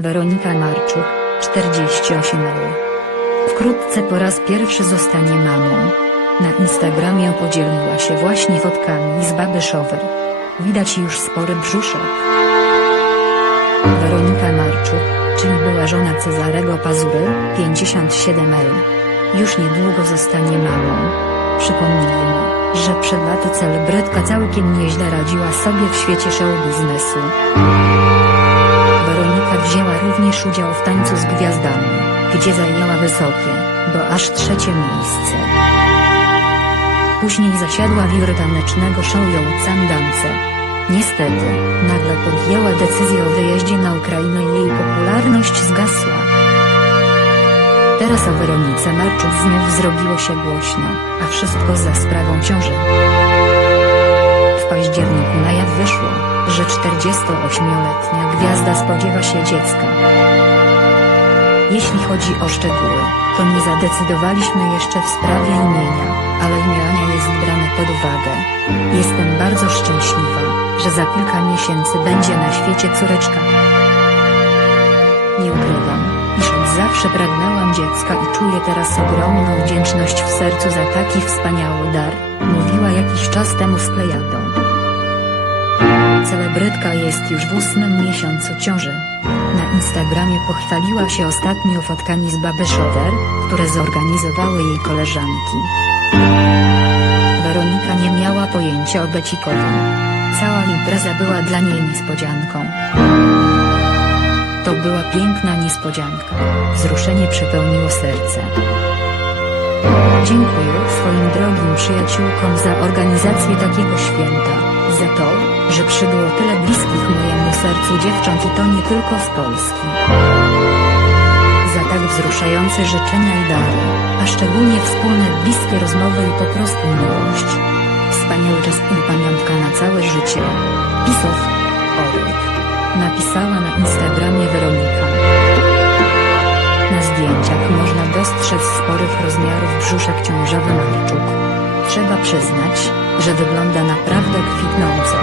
Weronika Marczuk, 48 lat. Wkrótce po raz pierwszy zostanie mamą. Na Instagramie podzieliła się właśnie fotkami z Babyszowej. Widać już spory brzuszek. Weronika Marczuk, czyli była żona Cezarego Pazury, 57 L. Już niedługo zostanie mamą. Przypomnijmy, że przed laty celebrytka całkiem nieźle radziła sobie w świecie show biznesu. Również udział w tańcu z gwiazdami, gdzie zajęła wysokie, bo aż trzecie miejsce. Później zasiadła w jury tanecznego show Young Dance. Niestety, nagle podjęła decyzję o wyjeździe na Ukrainę i jej popularność zgasła. Teraz o Weronice Marczuk znów zrobiło się głośno, a wszystko za sprawą ciąży. 48-letnia gwiazda spodziewa się dziecka. Jeśli chodzi o szczegóły, to nie zadecydowaliśmy jeszcze w sprawie imienia, ale imię Ania jest brane pod uwagę. Jestem bardzo szczęśliwa, że za kilka miesięcy będzie na świecie córeczka. Nie ukrywam, iż od zawsze pragnęłam dziecka i czuję teraz ogromną wdzięczność w sercu za taki wspaniały dar, mówiła jakiś czas temu z Plejadą. Celebrytka jest już w ósmym miesiącu ciąży. Na Instagramie pochwaliła się ostatnio fotkami z Baby Shower, które zorganizowały jej koleżanki. Weronika nie miała pojęcia o becikowym. Cała impreza była dla niej niespodzianką. To była piękna niespodzianka. Wzruszenie przepełniło serce. Dziękuję swoim drogim przyjaciółkom za organizację takiego święta, za to, że przybyło tyle bliskich mojemu sercu dziewcząt i to nie tylko z Polski. Za tak wzruszające życzenia i dary, a szczególnie wspólne bliskie rozmowy i po prostu miłość. Wspaniały czas i pamiątka rozmiarów brzuszek ciążowy maniczuk. Trzeba przyznać, że wygląda naprawdę kwitnąco.